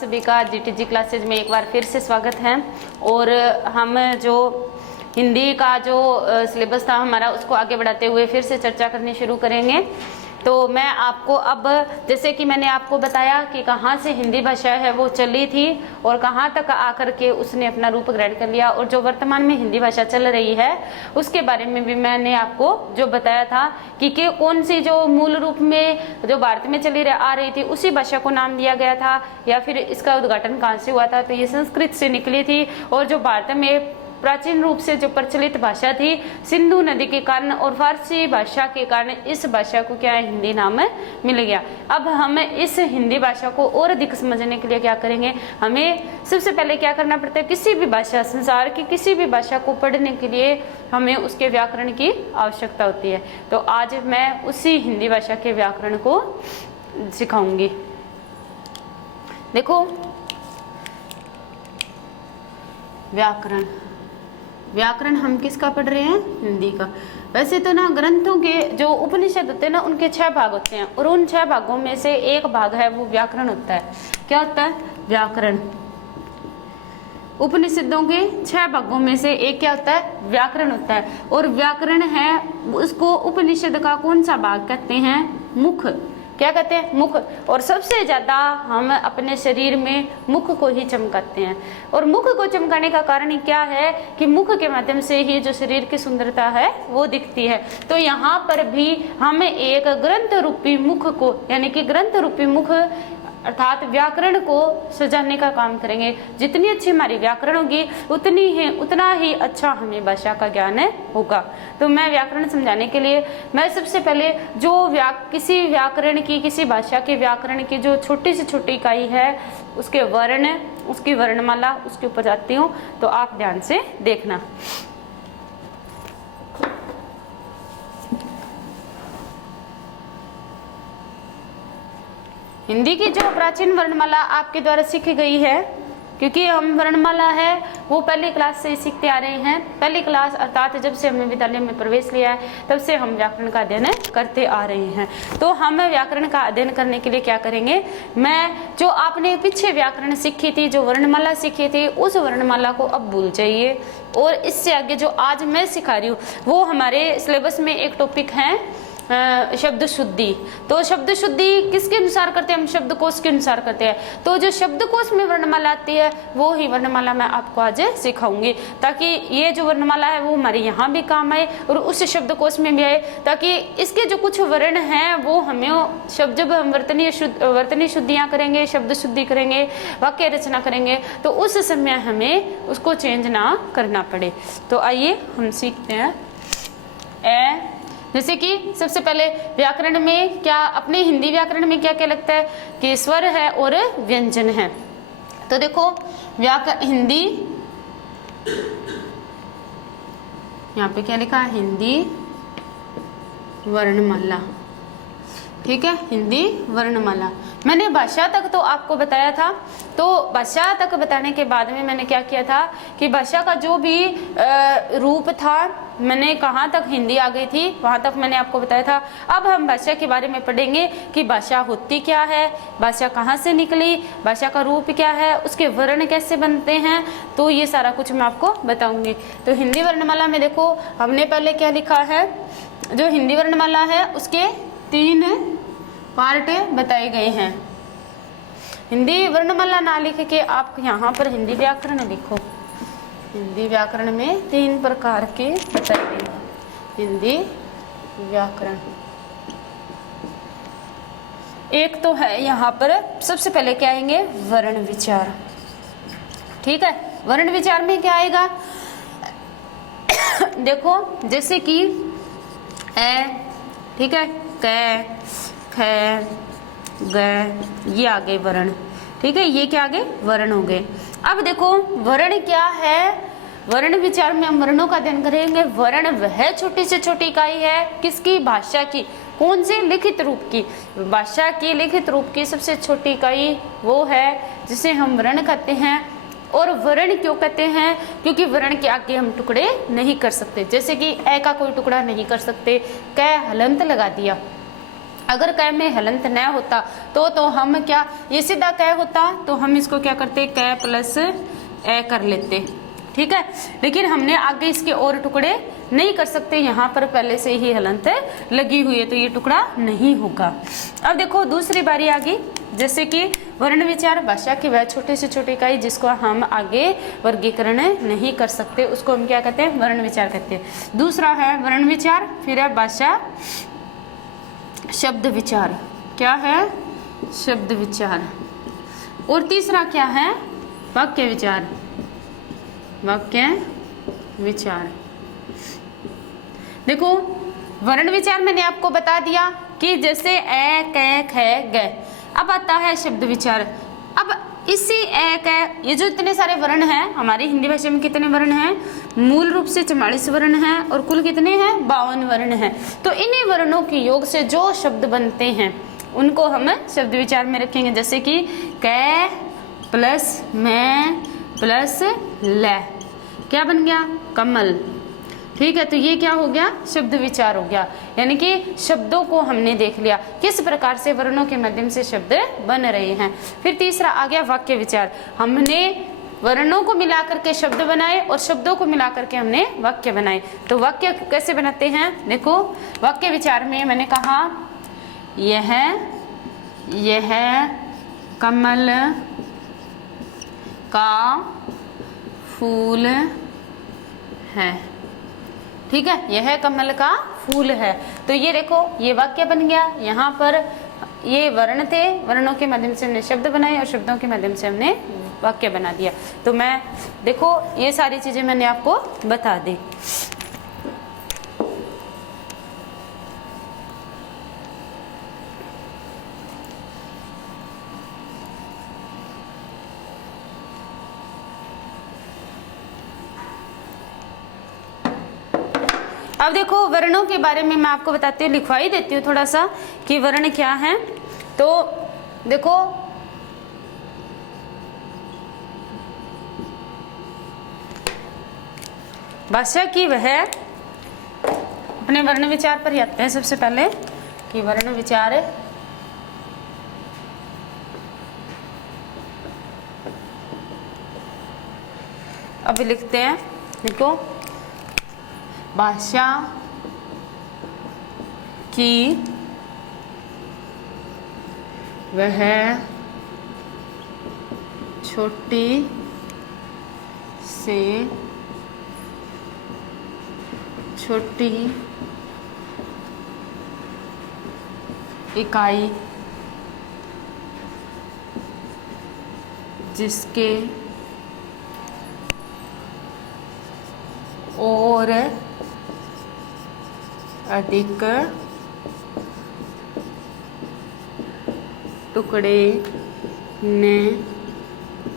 सभी का जीटीजी क्लासेज में एक बार फिर से स्वागत है। और हम जो हिंदी का जो सिलेबस था हमारा उसको आगे बढ़ाते हुए फिर से चर्चा करनी शुरू करेंगे। तो मैं आपको अब, जैसे कि मैंने आपको बताया कि कहाँ से हिंदी भाषा है वो चली थी और कहाँ तक आकर के उसने अपना रूप ग्रहण कर लिया, और जो वर्तमान में हिंदी भाषा चल रही है उसके बारे में भी मैंने आपको जो बताया था कि कौन सी जो मूल रूप में जो भारत में चली आ रही थी उसी भाषा को नाम दिया गया था, या फिर इसका उद्घाटन कहाँ से हुआ था, तो ये संस्कृत से निकली थी। और जो भारत में प्राचीन रूप से जो प्रचलित भाषा थी सिंधु नदी के कारण और फारसी भाषा के कारण इस भाषा को क्या है, हिंदी नाम मिल गया। अब हम इस हिंदी भाषा को और अधिक समझने के लिए क्या करेंगे, हमें सबसे पहले क्या करना पड़ता है, किसी भी भाषा, संसार की किसी भी भाषा को पढ़ने के लिए हमें उसके व्याकरण की आवश्यकता होती है। तो आज मैं उसी हिंदी भाषा के व्याकरण को सिखाऊंगी। देखो, व्याकरण, व्याकरण हम किसका पढ़ रहे हैं, हिंदी का। वैसे तो ना ग्रंथों के जो उपनिषद होते हैं ना उनके 6 भाग होते हैं, और उन 6 भागों में से एक भाग है वो व्याकरण होता है। क्या होता है, व्याकरण। उपनिषदों के 6 भागों में से एक क्या होता है, व्याकरण होता है। और व्याकरण है उसको उपनिषद का कौन सा भाग कहते हैं, मुख। क्या कहते हैं, मुख। और सबसे ज्यादा हम अपने शरीर में मुख को ही चमकाते हैं, और मुख को चमकाने का कारण क्या है कि मुख के माध्यम से ही जो शरीर की सुंदरता है वो दिखती है। तो यहाँ पर भी हम एक ग्रंथ रूपी मुख को, यानी कि ग्रंथ रूपी मुख अर्थात व्याकरण को सजाने का काम करेंगे। जितनी अच्छी हमारी व्याकरण होगी उतना ही अच्छा हमें भाषा का ज्ञान होगा। तो मैं व्याकरण समझाने के लिए मैं सबसे पहले जो किसी व्याकरण की, किसी भाषा के व्याकरण की जो छोटी से छोटी इकाई है उसके वर्ण, उसकी वर्णमाला, उसके ऊपर जाती हूँ, तो आप ध्यान से देखना। हिंदी की जो प्राचीन वर्णमाला आपके द्वारा सीखी गई है, क्योंकि हम वर्णमाला है वो पहली क्लास से ही सीखते आ रहे हैं। पहली क्लास अर्थात जब से हमने विद्यालय में प्रवेश लिया है तब से हम व्याकरण का अध्ययन करते आ रहे हैं। तो हम व्याकरण का अध्ययन करने के लिए क्या करेंगे, मैं जो आपने पीछे व्याकरण सीखी थी, जो वर्णमाला सीखी थी, उस वर्णमाला को अब भूल जाइए, और इससे आगे जो आज मैं सिखा रही हूँ वो हमारे सिलेबस में एक टॉपिक है शब्द शुद्धि। तो शब्द शुद्धि किसके अनुसार करते हैं, हम शब्दकोश के अनुसार करते हैं। तो जो शब्दकोश में वर्णमाला आती है वो ही वर्णमाला मैं आपको आज सिखाऊंगी, ताकि ये जो वर्णमाला है वो हमारे यहाँ भी काम आए और उस शब्दकोश में भी आए, ताकि इसके जो कुछ वर्ण हैं वो हमें शब्द, जब हम वर्तनी शुद्धियाँ करेंगे, शब्द शुद्धि करेंगे, वाक्य रचना करेंगे, तो उस समय हमें उसको चेंज ना करना पड़े। तो आइए हम सीखते हैं। जैसे कि सबसे पहले व्याकरण में क्या, अपने हिंदी व्याकरण में क्या क्या लगता है कि स्वर है और व्यंजन है। तो देखो हिंदी, यहाँ पे क्या लिखा है, हिंदी वर्णमाला। ठीक है, हिंदी वर्णमाला। मैंने भाषा तक तो आपको बताया था। तो भाषा तक बताने के बाद में मैंने क्या किया था कि भाषा का जो भी रूप था, मैंने कहाँ तक हिंदी आ गई थी वहाँ तक मैंने आपको बताया था। अब हम भाषा के बारे में पढ़ेंगे कि भाषा होती क्या है, भाषा कहाँ से निकली, भाषा का रूप क्या है, उसके वर्ण कैसे बनते हैं, तो ये सारा कुछ मैं आपको बताऊंगी। तो हिंदी वर्णमाला में देखो हमने पहले क्या लिखा है, जो हिंदी वर्णमाला है उसके 3 पार्ट बताए गए हैं। हिंदी वर्णमाला ना लिख के आप यहाँ पर हिंदी व्याकरण लिखो। हिंदी व्याकरण में 3 प्रकार के बताए गए हैं। हिंदी व्याकरण एक तो है यहाँ पर, सबसे पहले क्या आएंगे, वर्ण विचार। ठीक है, वर्ण विचार में क्या आएगा, देखो जैसे कि ए, ठीक है, क, ख, ग, ये आ गए वर्ण। ठीक है, ये क्या आ गए, वर्ण हो गए। अब देखो वर्ण क्या है, वर्ण विचार में हम वर्णों का अध्ययन करेंगे। वर्ण वह छोटी से छोटी इकाई है किसकी, भाषा की। कौन सी, लिखित रूप की। भाषा की लिखित रूप की सबसे छोटी इकाई वो है जिसे हम वर्ण कहते हैं। और वर्ण क्यों कहते हैं, क्योंकि वर्ण के आगे हम टुकड़े नहीं कर सकते। जैसे कि ए का कोई टुकड़ा नहीं कर सकते, क हलंत लगा दिया। अगर क में हलंत न होता तो हम क्या, ये सीधा क होता तो हम इसको क्या करते, क प्लस ए कर लेते, ठीक है। लेकिन हमने आगे इसके और टुकड़े नहीं कर सकते, यहाँ पर पहले से ही हलंत लगी हुई है तो ये टुकड़ा नहीं होगा। अब देखो दूसरी बारी आ गई, जैसे कि वर्ण विचार, भाषा की वह छोटी से छोटी इकाई जिसको हम आगे वर्गीकरण नहीं कर सकते उसको हम क्या कहते हैं, वर्ण विचार कहते हैं। दूसरा है वर्ण विचार, फिर है भाषा शब्द विचार, क्या है, शब्द विचार, और तीसरा क्या है, वाक्य विचार, वाक्य विचार। देखो वर्ण विचार मैंने आपको बता दिया कि जैसे ए क ख ग। अब आता है शब्द विचार। अब इसी ए क, ये जो इतने सारे वर्ण हैं, हमारी हिंदी भाषा में कितने वर्ण हैं, मूल रूप से 44 वर्ण हैं और कुल कितने हैं, 52 वर्ण हैं। तो इन्हीं वर्णों के योग से जो शब्द बनते हैं उनको हम शब्द विचार में रखेंगे। जैसे कि क प्लस मैं प्लस ल, क्या बन गया, कमल, ठीक है। तो ये क्या हो गया, शब्द विचार हो गया, यानी कि शब्दों को हमने देख लिया किस प्रकार से वर्णों के माध्यम से शब्द बन रहे हैं। फिर तीसरा आ गया वाक्य विचार, हमने वर्णों को मिलाकर के शब्द बनाए और शब्दों को मिलाकर के हमने वाक्य बनाए। तो वाक्य कैसे बनाते हैं, देखो वाक्य विचार में मैंने कहा यह कमल का फूल है, ठीक है, यह कमल का फूल है। तो ये देखो ये वाक्य बन गया। यहाँ पर ये वर्ण थे, वर्णों के माध्यम से हमने शब्द बनाए और शब्दों के माध्यम से हमने वाक्य बना दिया। तो मैं देखो ये सारी चीजें मैंने आपको बता दी। अब देखो वर्णों के बारे में मैं आपको बताती हूँ, लिखवाई देती हूँ थोड़ा सा कि वर्ण क्या है। तो देखो भाषा की वह, अपने वर्ण विचार पर ही आते हैं सबसे पहले कि वर्ण विचार अब लिखते हैं। देखो भाषा की वह छोटी से छोटी इकाई जिसके और अधिक टुकड़े न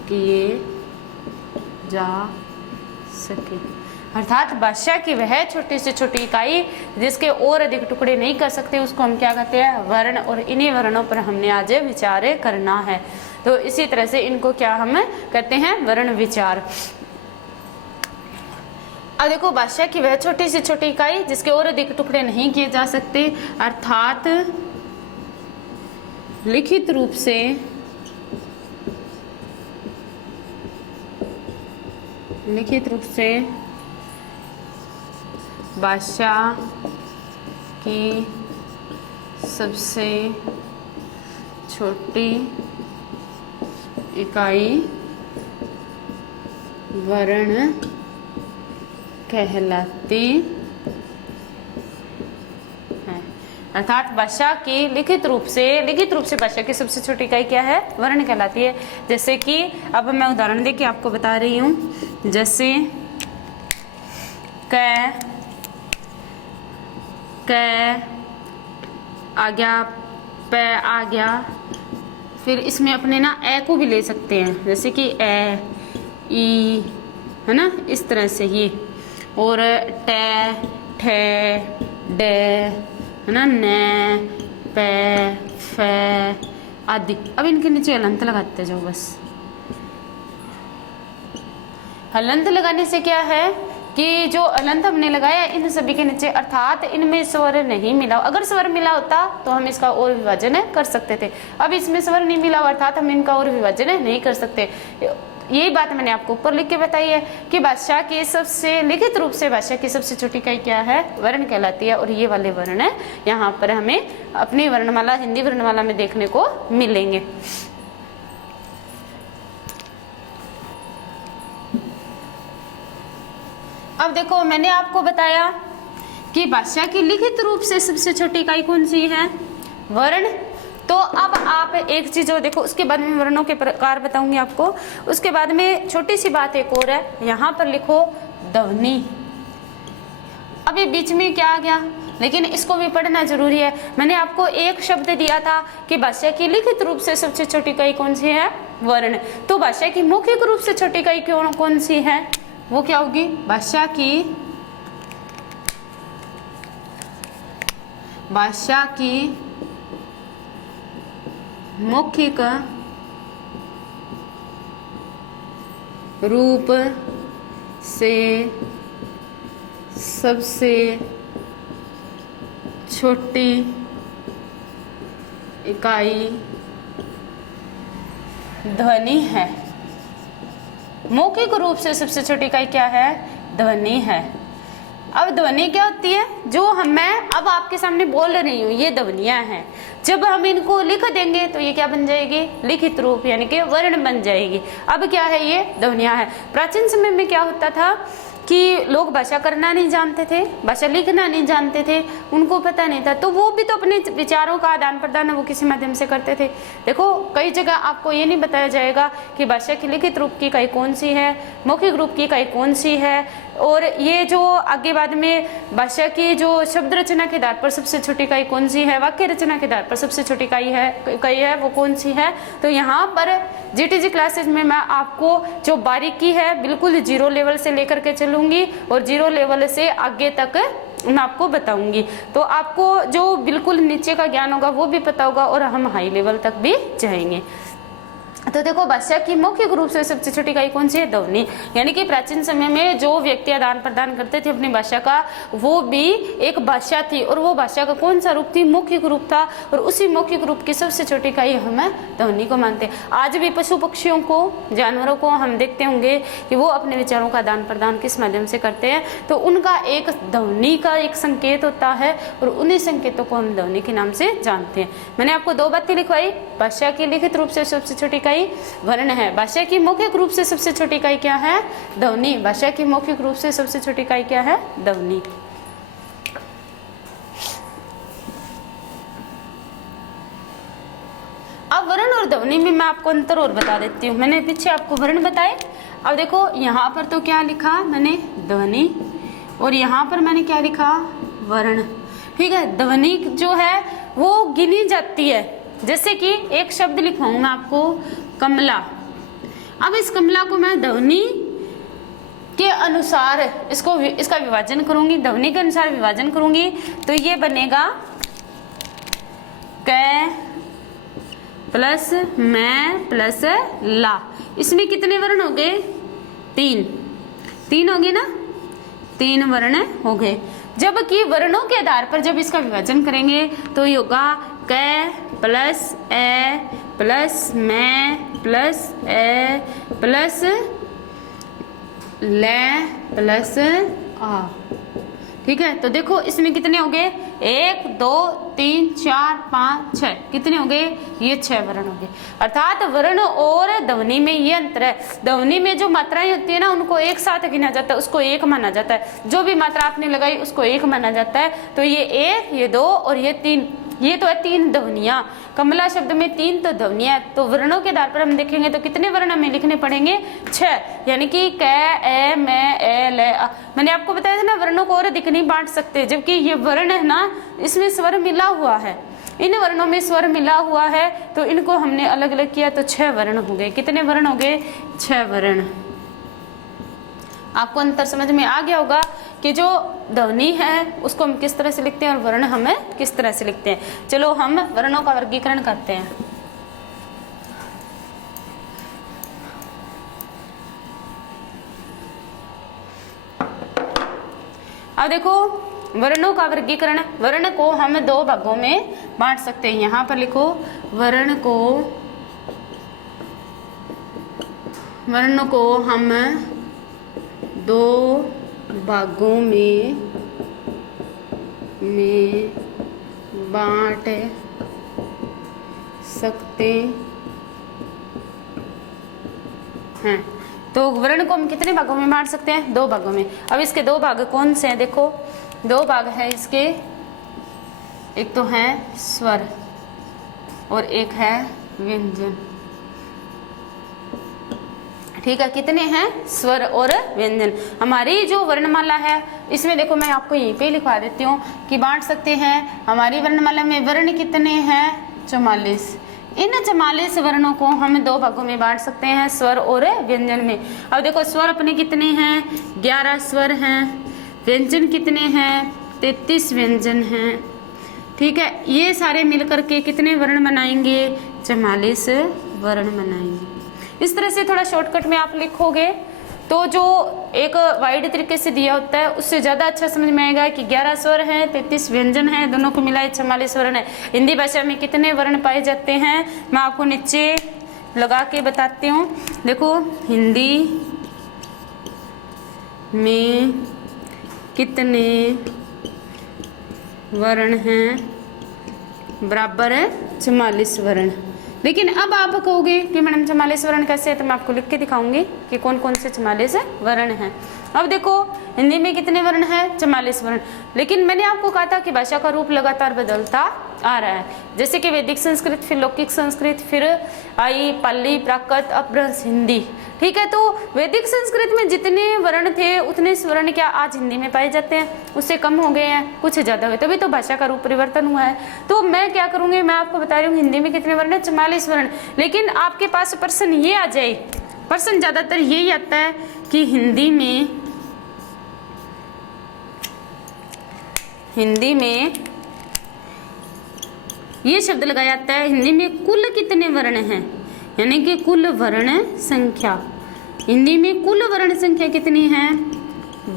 किए जा सके, अर्थात भाषा की वह छोटी से छोटी इकाई जिसके और अधिक टुकड़े नहीं कर सकते उसको हम क्या कहते हैं, वर्ण। और इन्हीं वर्णों पर हमने आज विचार करना है। तो इसी तरह से इनको क्या हम कहते हैं, वर्ण विचार। अब देखो भाषा की वह छोटी से छोटी इकाई जिसके और अधिक टुकड़े नहीं किए जा सकते, अर्थात लिखित रूप से भाषा की सबसे छोटी इकाई वर्ण कहलाती है। अर्थात भाषा की लिखित रूप से भाषा की सबसे छोटी इकाई क्या है, वर्ण कहलाती है। जैसे कि अब मैं उदाहरण देके आपको बता रही हूँ, जैसे क आ गया, प आ गया, फिर इसमें अपने ना ए को भी ले सकते हैं, जैसे कि ए, ई, है ना, इस तरह से ये, और टे, ठे, डे, है ना, ने, पे, फे आदि। अब इनके नीचे हलंत लगाते जाओ बस। हलंत लगाने से क्या है कि जो अलंत हमने लगाया इन सभी के नीचे, अर्थात इनमें स्वर नहीं मिला। अगर स्वर मिला होता तो हम इसका और विभाजन कर सकते थे। अब इसमें स्वर नहीं मिला, अर्थात हम इनका और विभाजन नहीं कर सकते। यही बात मैंने आपको ऊपर लिख के बताई है कि भाषा की सबसे लिखित रूप से भाषा की सबसे छोटी इकाई क्या है, वर्ण कहलाती है। और ये वाले वर्ण है यहाँ पर हमें अपनी वर्णमाला, हिंदी वर्णमाला में देखने को मिलेंगे। अब देखो, मैंने आपको बताया कि भाषा की लिखित रूप से सबसे छोटी इकाई कौन सी है, वर्ण। तो अब आप एक चीज और देखो, उसके बाद में वर्णों के प्रकार बताऊंगी आपको। उसके बाद में छोटी सी बात एक और है, यहाँ पर लिखो ध्वनि। अब ये बीच में क्या आ गया, लेकिन इसको भी पढ़ना जरूरी है। मैंने आपको एक शब्द दिया था कि भाषा की लिखित रूप से सबसे छोटी इकाई कौन सी है, वर्ण। तो भाषा की मौखिक रूप से छोटी इकाई कौन सी है, वो क्या होगी, भाषा की मौखिक रूप से सबसे छोटी इकाई ध्वनि है। मौखिक रूप से सबसे छोटी इकाई क्या है, ध्वनि है। अब ध्वनि क्या होती है, जो मैं अब आपके सामने बोल रही हूँ ये ध्वनियां हैं। जब हम इनको लिख देंगे तो ये क्या बन जाएगी, लिखित रूप, यानी कि वर्ण बन जाएगी। अब क्या है, ये ध्वनियां है। प्राचीन समय में क्या होता था कि लोग भाषा करना नहीं जानते थे, भाषा लिखना नहीं जानते थे, उनको पता नहीं था, तो वो भी तो अपने विचारों का आदान प्रदान वो किसी माध्यम से करते थे। देखो, कई जगह आपको ये नहीं बताया जाएगा कि भाषा की लिखित रूप की इकाई कौन सी है, मौखिक रूप की इकाई कौन सी है, और ये जो आगे बाद में भाषा की जो शब्द रचना के आधार पर सबसे छोटी इकाई कौन सी है, वाक्य रचना के आधार पर सबसे छोटी इकाई है वो कौन सी है। तो यहाँ पर जीटीजी क्लासेज में मैं आपको जो बारीकी है बिल्कुल जीरो लेवल से लेकर के चलूंगी और जीरो लेवल से आगे तक मैं आपको बताऊंगी। तो आपको जो बिल्कुल नीचे का ज्ञान होगा वो भी पता होगा और हम हाई लेवल तक भी जाएंगे। तो देखो, भाषा की मौखिक रूप से सबसे छोटी इकाई कौन सी है, ध्वनि। यानी कि प्राचीन समय में जो व्यक्ति आदान प्रदान करते थे अपनी भाषा का, वो भी एक भाषा थी, और वो भाषा का कौन सा रूप थी, मौखिक रूप था। और उसी मौखिक रूप की सबसे छोटी इकाई हम ध्वनि को मानते हैं। आज भी पशु पक्षियों को, जानवरों को हम देखते होंगे कि वो अपने विचारों का आदान प्रदान किस माध्यम से करते हैं, तो उनका एक ध्वनि का एक संकेत होता है, और उन्हीं संकेतों को हम ध्वनि के नाम से जानते हैं। मैंने आपको दो बातें लिखवाई, भाषा की लिखित रूप से सबसे छोटी इकाई वर्ण है, भाषा की मौखिक रूप से सबसे छोटी इकाई क्या है, ध्वनि। भाषा की मौखिक रूप से सबसे छोटी इकाई क्या है, ध्वनि। अब वर्ण और ध्वनि में मैं आपको अंतर और बता देती हूँ। मैंने पीछे आपको वर्ण बताए, अब देखो यहाँ पर तो क्या लिखा मैंने, ध्वनि, और यहाँ पर मैंने क्या लिखा, वर्ण। ठीक है, ध्वनि जो है वो गिनी जाती है। जैसे कि एक शब्द लिखवाऊं मैं आपको, कमला। अब इस कमला को मैं ध्वनि के अनुसार इसका विभाजन करूंगी, ध्वनि के अनुसार विभाजन करूंगी, तो ये बनेगा क प्लस मैं प्लस ला। इसमें कितने वर्ण हो गए, तीन हो गए ना, 3 वर्ण हो गए। जबकि वर्णों के आधार पर जब इसका विभाजन करेंगे तो ये होगा क प्लस ए प्लस मैं प्लस ए प्लस ले प्लस आ। ठीक है, तो देखो इसमें कितने हो गए, 1 2 3 4 5 6, कितने हो गए, ये 6 वर्ण हो गए। अर्थात वर्ण और ध्वनि में ये अंतर है। ध्वनि में जो मात्राएं होती है ना, उनको एक साथ गिना जाता है, उसको एक माना जाता है। जो भी मात्रा आपने लगाई उसको एक माना जाता है। तो ये 1, ये 2 और ये 3, ये तो है 3 ध्वनियां। कमला शब्द में 3 तो ध्वनियां। तो वर्णों के आधार पर हम देखेंगे तो कितने वर्ण हमें लिखने पड़ेंगे, 6। यानी कि क ए मैं ए ले आ। मैंने आपको बताया था ना, वर्णों को और अधिक नहीं बांट सकते, जबकि ये वर्ण है ना, इसमें स्वर मिला हुआ है, इन वर्णों में स्वर मिला हुआ है, तो इनको हमने अलग अलग किया तो 6 वर्ण हो गए। कितने वर्ण हो गए, 6 वर्ण। आपको अंतर समझ में आ गया होगा कि जो ध्वनि है उसको हम किस तरह से लिखते हैं और वर्ण हमें किस तरह से लिखते हैं। चलो हम वर्णों का वर्गीकरण करते हैं। अब देखो वर्णों का वर्गीकरण, वर्ण को हम दो भागों में बांट सकते हैं। यहाँ पर लिखो वर्ण को हम दो भागों में बांट सकते हैं। तो वर्ण को हम कितने भागों में बांट सकते हैं? दो भागों में। अब इसके दो भाग कौन से हैं? देखो दो भाग है इसके, एक तो है स्वर और एक है व्यंजन। ठीक है, कितने हैं? स्वर और व्यंजन। हमारी जो वर्णमाला है इसमें देखो मैं आपको यहीं पे लिखवा देती हूँ कि बांट सकते हैं। हमारी वर्णमाला में वर्ण कितने हैं? 44। इन 44 वर्णों को हम दो भागों में बांट सकते हैं, स्वर और व्यंजन में। अब देखो स्वर अपने कितने हैं? 11 स्वर हैं। व्यंजन कितने हैं? 33 व्यंजन हैं। ठीक है, ये सारे मिलकर के कितने वर्ण बनाएंगे? 44 वर्ण बनाएंगे। इस तरह से थोड़ा शॉर्टकट में आप लिखोगे तो जो एक वाइड तरीके से दिया होता है उससे ज़्यादा अच्छा समझ में आएगा कि 11 स्वर हैं, 33 व्यंजन हैं, दोनों को मिलाए 44 वर्ण है। हिंदी भाषा में कितने वर्ण पाए जाते हैं मैं आपको नीचे लगा के बताती हूँ। देखो हिंदी में कितने वर्ण हैं बराबर है 44 वर्ण। लेकिन अब आप कहोगे कि मैडम 44 वर्ण कैसे है, तो मैं आपको लिख के दिखाऊंगी कि कौन कौन से 44 वर्ण हैं। अब देखो हिंदी में कितने वर्ण हैं? 44 वर्ण। लेकिन मैंने आपको कहा था कि भाषा का रूप लगातार बदलता आ रहा है, जैसे कि वैदिक संस्कृत, फिर लौकिक संस्कृत, फिर आई पाली, प्राकृत, अपभ्रंश, हिंदी। ठीक है, तो वैदिक संस्कृत में जितने वर्ण थे उतने स्वर्ण क्या आज हिंदी में पाए जाते हैं? उससे कम हो गए हैं, कुछ ज्यादा हुए, तभी तो भाषा का रूप परिवर्तन हुआ है। तो मैं क्या करूंगी, मैं आपको बता रही हूँ हिंदी में कितने वर्ण है? 44 वर्ण। लेकिन आपके पास प्रश्न ये आ जाए, प्रश्न ज्यादातर यही आता है कि हिंदी में ये शब्द लगाया जाता है, हिंदी में कुल कितने वर्ण हैं, यानी कि कुल वर्ण संख्या। हिंदी में कुल वर्ण संख्या कितनी है?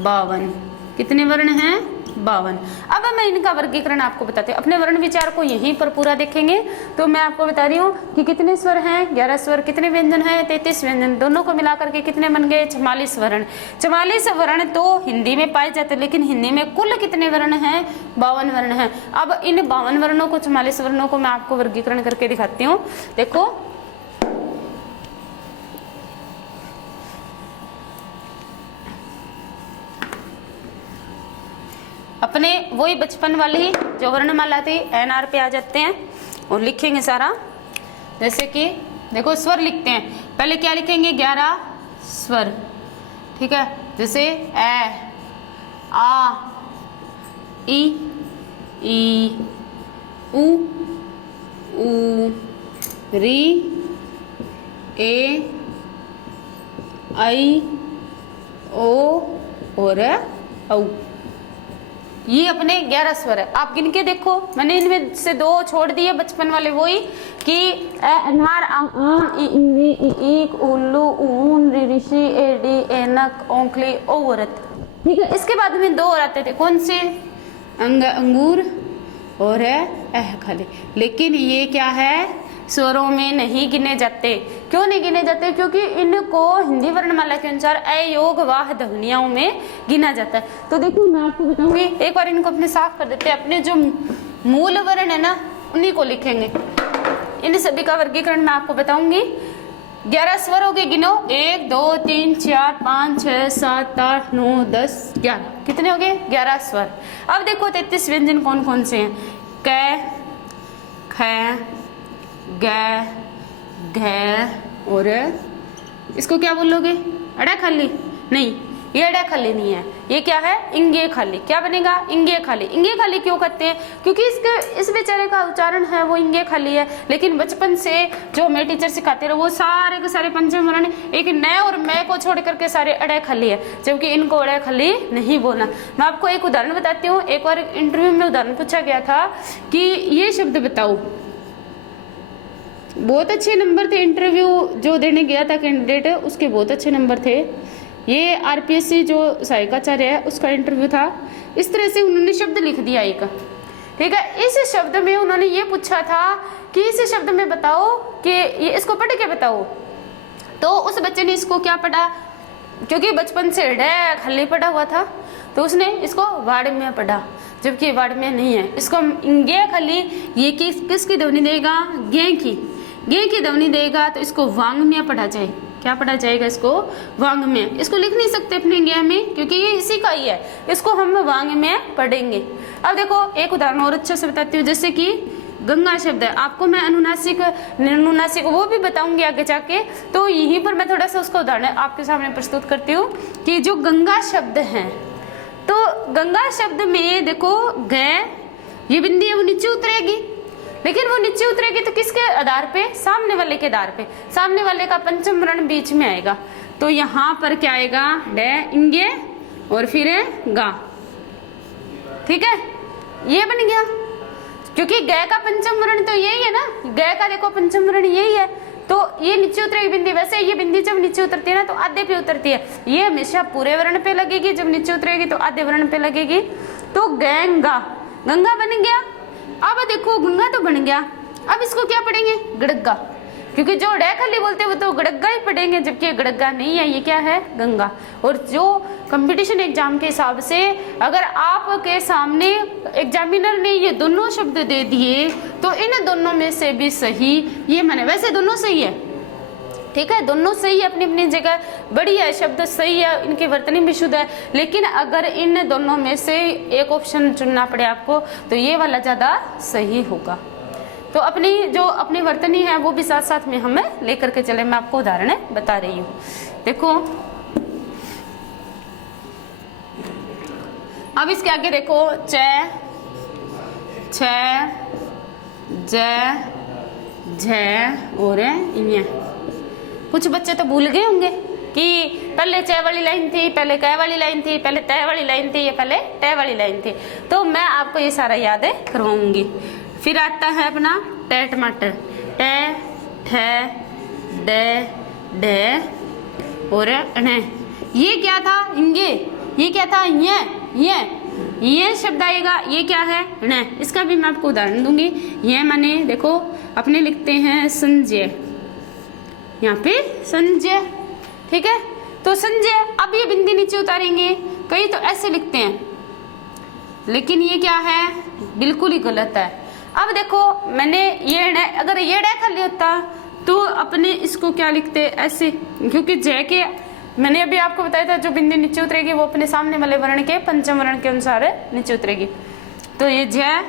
52। कितने वर्ण हैं? 52। अब मैं इनका वर्गीकरण आपको बताती हूँ। अपने वर्ण विचार को यहीं पर पूरा देखेंगे तो मैं आपको बता रही हूँ कि कितने स्वर हैं? 11 स्वर। कितने व्यंजन हैं? 33 व्यंजन। दोनों को मिलाकर के कितने बन गए? 44 वर्ण। 44 वर्ण तो हिंदी में पाए जाते हैं, लेकिन हिंदी में कुल कितने वर्ण हैं? 52 वर्ण हैं। अब इन 52 वर्णों को, 44 वर्णों को मैं आपको वर्गीकरण करके दिखाती हूँ। देखो अपने वही बचपन वाली जो वर्णमाला थी एनआर पे आ जाते हैं और लिखेंगे सारा। जैसे कि देखो स्वर लिखते हैं, पहले क्या लिखेंगे? 11 स्वर। ठीक है, जैसे ए, आ, ई, उ, री, ए, आई, ओ और औ। ये अपने 11 स्वर है। आप गिन के देखो, मैंने इनमें से 2 छोड़ दिए बचपन वाले, वही कि अनार, उल्लू, ऊन, ऋषि, एडी, एनक, ओंखली, औरत। ठीक है, इसके बाद में 2 और आते थे, कौन से? अंगूर और है खाली। लेकिन ये क्या है? स्वरों में नहीं गिने जाते। क्यों नहीं गिने जाते? क्योंकि इनको हिंदी वर्णमाला के अनुसार अयोग वाह ध्वनियों में गिना जाता है। तो देखो मैं आपको बताऊंगी, एक बार इनको अपने साफ कर देते हैं। अपने जो मूल वर्ण है ना उन्हीं को लिखेंगे। इन सभी का वर्गीकरण मैं आपको बताऊंगी। 11 स्वर हो गए, गिनो। 1 2 3 4 5 6 7 8 9 10 11। कितने हो गए? 11 स्वर। अब देखो 33 व्यंजन कौन कौन से हैं? क, ख, ग, घ और इसको क्या बोलोगे? अड़ा खाली? नहीं, ये अड़ा खाली नहीं है, ये क्या है? इंगे खाली। क्या बनेगा? इंगे खाली। इंगे खाली क्यों कहते हैं? क्योंकि इस बेचारे का उच्चारण है वो इंगे खाली है। लेकिन बचपन से जो हमें टीचर सिखाते रहे वो सारे के सारे पंचम वर्ण एक न और मैं को छोड़ करके सारे अड़ा खाली है, जबकि इनको अड़ा खाली नहीं बोलना। मैं आपको एक उदाहरण बताती हूँ। एक बार इंटरव्यू में उदाहरण पूछा गया था कि ये शब्द बताओ। बहुत अच्छे नंबर थे, इंटरव्यू जो देने गया था कैंडिडेट उसके बहुत अच्छे नंबर थे। ये आरपीएससी जो सहायकाचार्य है उसका इंटरव्यू था। इस तरह से उन्होंने शब्द लिख दिया एक, ठीक है। इस शब्द में उन्होंने ये पूछा था कि इस शब्द में बताओ कि ये इसको पढ़ के बताओ। तो उस बच्चे ने इसको क्या पढ़ा, क्योंकि बचपन से डे खाली पढ़ा हुआ था, तो उसने इसको वाड़ में पढ़ा, जबकि वाड़ में नहीं है। इसको गे खाली, ये किसकी ध्वनि देगा, गे की ध्वनि देगा, तो इसको वांग में पढ़ा जाए। क्या पढ़ा जाएगा, इसको वांग में। इसको लिख नहीं सकते अपने गे में, क्योंकि ये इसी का ही है, इसको हम वांग में पढ़ेंगे। अब देखो एक उदाहरण और अच्छे से बताती हूँ, जैसे कि गंगा शब्द है, आपको मैं अनुनासिक निर्नुनासिक वो भी बताऊंगी आगे जाके। तो यहीं पर मैं थोड़ा सा उसका उदाहरण आपके सामने प्रस्तुत करती हूँ कि जो गंगा शब्द है, तो गंगा शब्द में देखो ग, ये बिंदी है वो नीचे उतरेगी, लेकिन वो नीचे उतरेगी तो किसके आधार पे, सामने वाले के आधार पे। सामने वाले का पंचम वर्ण बीच में आएगा, तो यहाँ पर क्या आएगा, डे इंगे और फिर गा, ठीक है। ये बन गया, क्योंकि ग का पंचम वर्ण तो यही है ना, ग का देखो पंचम वर्ण यही है, तो ये नीचे उतरेगी बिंदी। वैसे ये बिंदी जब नीचे उतरती है ना तो आधे पे उतरती है, ये हमेशा पूरे वर्ण पे लगेगी, जब नीचे उतरेगी तो आधे वर्ण पे लगेगी। तो गंगा, गंगा बन गया। अब देखो गंगा तो बन गया, अब इसको क्या पढ़ेंगे, गड़ग्गा, क्योंकि जो डे खाली बोलते हैं वो तो गड़ग्गा ही पढ़ेंगे, जबकि गड़ग्गा नहीं है, ये क्या है, गंगा। और जो कंपटीशन एग्जाम के हिसाब से अगर आपके सामने एग्जामिनर ने ये दोनों शब्द दे दिए तो इन दोनों में से भी सही ये माने, वैसे दोनों सही है, ठीक है, दोनों सही है अपनी अपनी जगह, बढ़िया है, शब्द सही है, इनकी वर्तनी भी शुद्ध है। लेकिन अगर इन दोनों में से एक ऑप्शन चुनना पड़े आपको तो ये वाला ज्यादा सही होगा। तो अपनी वर्तनी है वो भी साथ साथ में हमें लेकर के चले। मैं आपको उदाहरण बता रही हूँ। देखो अब इसके आगे देखो च, छ, ज, झ और य। कुछ बच्चे तो भूल गए होंगे कि पहले च वाली लाइन थी, पहले क वाली लाइन थी, पहले त वाली लाइन थी, या पहले ट वाली लाइन थी। तो मैं आपको ये सारा याद करवाऊंगी। फिर आता है अपना ट टमाटर, ट, ठ, ड, ढ और ण। ये क्या था, इंगे, ये क्या था, ये शब्द आएगा, ये क्या है, ण। इसका भी मैं आपको उदाहरण दूंगी। ये माने देखो अपने लिखते हैं संजय, यहाँ पे संजय, ठीक है। तो संजय, अब ये बिंदी नीचे उतारेंगे, कई तो ऐसे लिखते हैं, लेकिन ये क्या है, बिल्कुल ही गलत है। अब देखो मैंने ये ड, अगर ये ड खाली होता तो अपने इसको क्या लिखते, ऐसे, क्योंकि जय के मैंने अभी आपको बताया था जो बिंदी नीचे उतरेगी वो अपने सामने वाले वर्ण के पंचम वर्ण के अनुसार नीचे उतरेगी। तो ये जय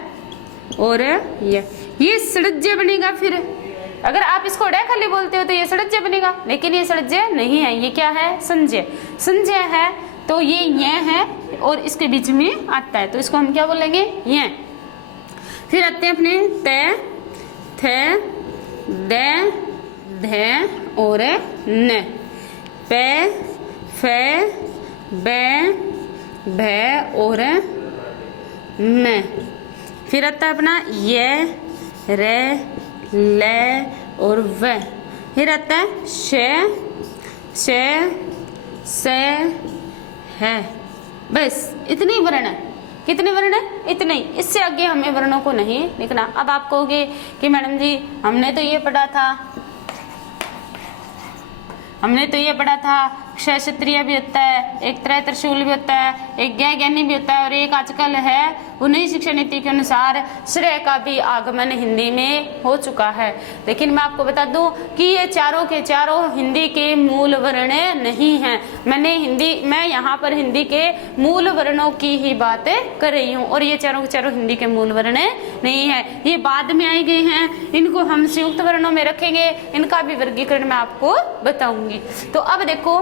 और ये सड़ज्य बनेगा। फिर अगर आप इसको डे खाली बोलते हो तो ये सड़ज्य बनेगा, लेकिन ये सड़ज्य नहीं है, ये क्या है, संजय। संजय है तो ये है और इसके बीच में आता है, तो इसको हम क्या बोलेंगे, ये। फिर आते हैं अपने त, थ, द, ध और न। प, फ, ब, भ और म। फिर आता है अपना य, र, ल और व। फिर आता है श, स, है। बस इतने ही वर्ण है। कितने वर्ण है, इतने ही, इससे आगे हमें वर्णों को नहीं लिखना। अब आप कहोगे कि मैडम जी हमने तो ये पढ़ा था, क्षत्रिय भी होता है, एक त्रय त्रिशूल भी होता है, एक ज्ञानी भी होता है, और एक आजकल है उन्हीं शिक्षा नीति के अनुसार श्रेय का भी आगमन हिंदी में हो चुका है। लेकिन मैं आपको बता दूं कि ये चारों के चारों हिंदी के मूल वर्ण नहीं हैं। मैं यहाँ पर हिंदी के मूल वर्णों की ही बातें कर रही हूँ, और ये चारों के चारों हिंदी के मूल वर्ण नहीं है, ये बाद में आए गए हैं। इनको हम संयुक्त वर्णों में रखेंगे, इनका भी वर्गीकरण मैं आपको बताऊंगी। तो अब देखो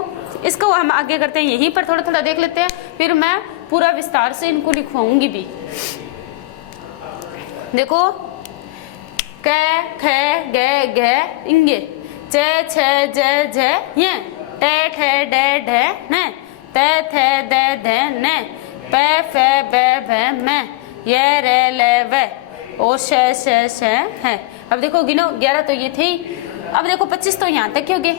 इसको हम आगे करते हैं, यहीं पर थोड़ा थोड़ा देख लेते हैं, फिर मैं पूरा विस्तार से इनको लिखवाऊंगी भी। देखो क, ख, ग, घ, इंगे, च, छ, ज, झ, य, ट, ठ, ड, ढ, न, त, थ, द, ध, न, प, फ, ब, भ, म, य, र, ल, व, ओ, श, है। अब देखो गिनो, 11 तो ये थे। अब देखो 25 तो यहाँ तक हो गए,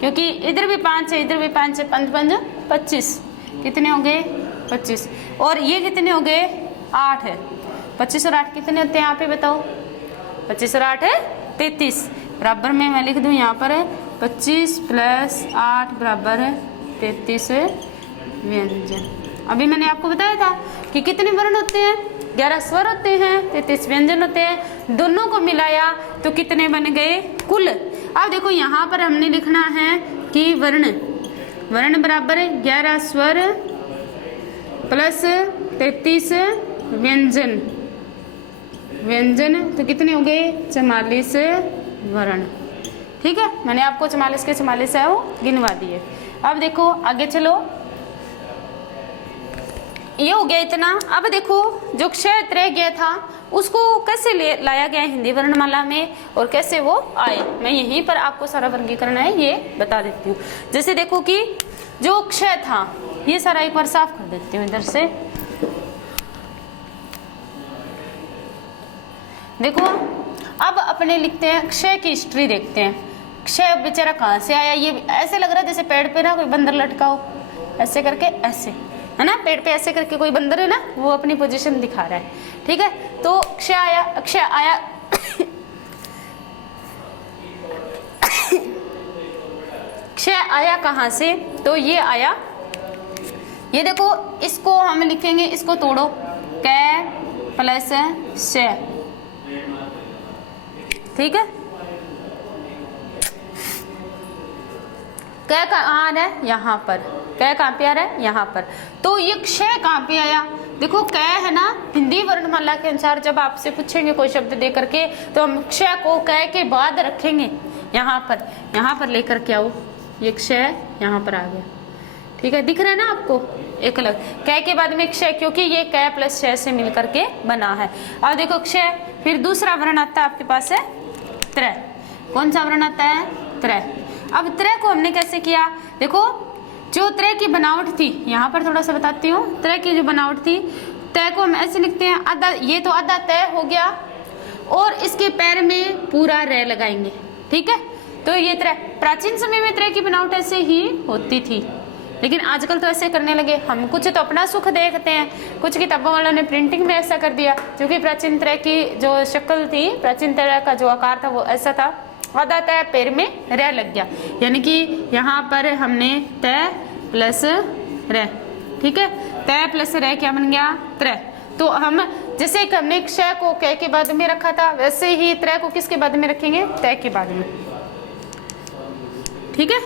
क्योंकि इधर भी 5 है, इधर भी 5 है, 5 5 25, कितने हो गए 25, और ये कितने हो गए 8 है। 25 और 8 कितने होते हैं यहाँ पे बताओ, 25 और 8 है 33, बराबर में मैं लिख दूँ यहाँ पर 25 + 8 बराबर 33 व्यंजन। अभी मैंने आपको बताया था कि कितने वर्ण होते हैं, 11 स्वर होते हैं, 33 व्यंजन होते हैं, दोनों को मिलाया तो कितने बन गए कुल। अब देखो यहाँ पर हमने लिखना है कि वर्ण बराबर 11 स्वर प्लस 33 व्यंजन तो कितने हो गए 44 वर्ण। ठीक है, मैंने आपको 44 के 44 है वो गिनवा दिए। अब देखो आगे चलो, ये हो गया इतना। अब देखो जो क्षय रह गया था उसको कैसे लाया गया हिंदी वर्णमाला में और कैसे वो आए, मैं यहीं पर आपको सारा वर्गीकरण है ये बता देती हूँ। जैसे देखो कि जो क्षय था ये सारा एक बार साफ कर देती हूँ इधर से। देखो अब अपने लिखते हैं क्षय की हिस्ट्री देखते हैं। क्षय बेचारा कहाँ से आया, ये ऐसे लग रहा है जैसे पेड़ पे ना कोई बंदर लटका हो, ऐसे करके ऐसे है ना, पेड़ पे ऐसे करके कोई बंदर है ना वो अपनी पोजीशन दिखा रहा है। ठीक है, तो क्षय आया क्षय आया कहाँ से, तो ये आया, ये देखो इसको हम लिखेंगे, इसको तोड़ो कै प्लस से, ठीक है, कै कहाँ आ रहा है यहाँ पर, कै कहाँ पे आ रहा है यहाँ पर, तो ये क्षय कहाँ पे आया। देखो कै है ना हिंदी वर्णमाला के अनुसार जब आपसे पूछेंगे कोई शब्द दे करके तो हम क्षय को कै के बाद रखेंगे, यहाँ पर लेकर के आओ, ये क्षय यहाँ पर आ गया। ठीक है, दिख रहा है ना आपको एक अलग, कै के बाद में क्षय, क्योंकि ये कै प्लस क्षय से मिल करके बना है। अब देखो क्षय, फिर दूसरा वर्ण आता है आपके पास है त्रय। कौन सा वर्ण आता है त्रय। अब त्रय को हमने कैसे किया, देखो जो त्रय की बनावट थी, यहाँ पर थोड़ा सा बताती हूँ, त्रय की जो बनावट थी, तय को हम ऐसे लिखते हैं आधा, ये तो आधा तय हो गया और इसके पैर में पूरा रे लगाएंगे। ठीक है, तो ये त्रय, प्राचीन समय में त्रय की बनावट ऐसे ही होती थी, लेकिन आजकल तो ऐसे करने लगे। हम कुछ तो अपना सुख देखते हैं, कुछ किताबों वालों ने प्रिंटिंग में ऐसा कर दिया, क्योंकि प्राचीन त्रय की जो शक्ल थी, प्राचीन त्रय का जो आकार था वो ऐसा था, आधा तय पैर में रे लग गया, यानी कि यहाँ पर हमने तय प्लस रे। ठीक है, तय प्लस रे क्या बन गया त्रय। तो हम जैसे कि हमने क्षय को कै के बाद में रखा था, वैसे ही त्रय को किसके बाद में रखेंगे, तय के बाद में। ठीक है,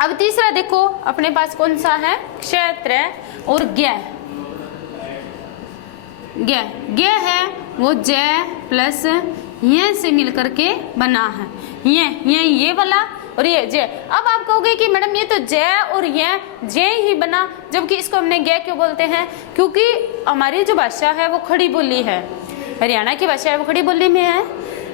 अब तीसरा देखो अपने पास कौन सा है, क्षय त्रय और ज्ञ। ज्ञ है वो जय प्लस ये से मिल करके बना है, ये वाला और ये जय। अब आप कहोगे कि मैडम ये तो जय और ये जय ही बना, जबकि इसको हमने ज्ञ क्यों बोलते हैं, क्योंकि हमारी जो भाषा है वो खड़ी बोली है, हरियाणा की भाषा है वो खड़ी बोली में है।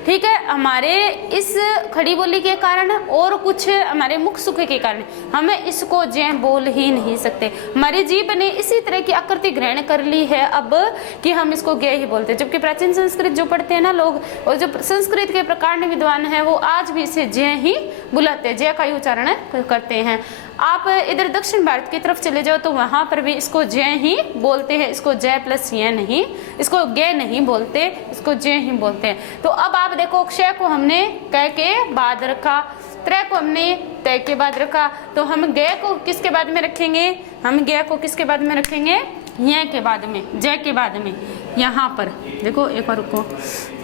ठीक है, हमारे इस खड़ी बोली के कारण और कुछ हमारे मुख सुख के कारण हमें इसको जय बोल ही नहीं सकते। हमारी जीभ ने इसी तरह की आकृति ग्रहण कर ली है अब कि हम इसको ज्ञ ही बोलते हैं, जबकि प्राचीन संस्कृत जो पढ़ते हैं ना लोग, और जो संस्कृत के प्रकांड विद्वान हैं वो आज भी इसे जय ही बुलाते हैं, जय का ही उच्चारण करते हैं। आप इधर दक्षिण भारत की तरफ चले जाओ तो वहां पर भी इसको जय ही बोलते हैं, इसको जय प्लस ये नहीं, इसको ज्ञ नहीं बोलते, इसको जय ही बोलते हैं। तो अब आप देखो क्षय को हमने कै के बाद रखा, त्रय को हमने तय के बाद रखा, तो हम ज्ञ को किसके बाद में रखेंगे, हम ज्ञ को किसके बाद में रखेंगे, ये के बाद में, जय के बाद में। यहाँ पर देखो एक बार रुको,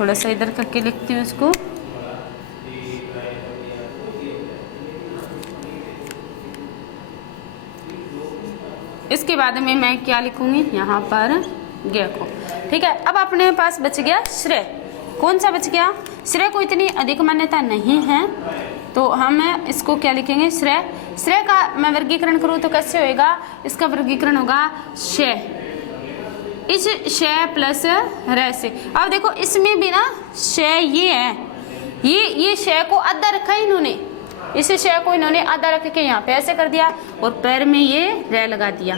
थोड़ा सा इधर करके लिखती हूँ इसको। इसके बाद में मैं क्या लिखूंगी, यहाँ पर ज्ञ को। ठीक है, अब अपने पास बच गया श्रेय। कौन सा बच गया, श्रेय को इतनी अधिक मान्यता नहीं है तो हम इसको क्या लिखेंगे, श्रेय। श्रेय का मैं वर्गीकरण करूँ तो कैसे होएगा, इसका वर्गीकरण होगा शय, इस शय प्लस रे से। अब देखो इसमें भी ना शय ये है, ये शय को आधा रखा है इन्होंने, इस शय को इन्होंने आधा रख के यहाँ पे ऐसे कर दिया और पैर में ये रे लगा दिया।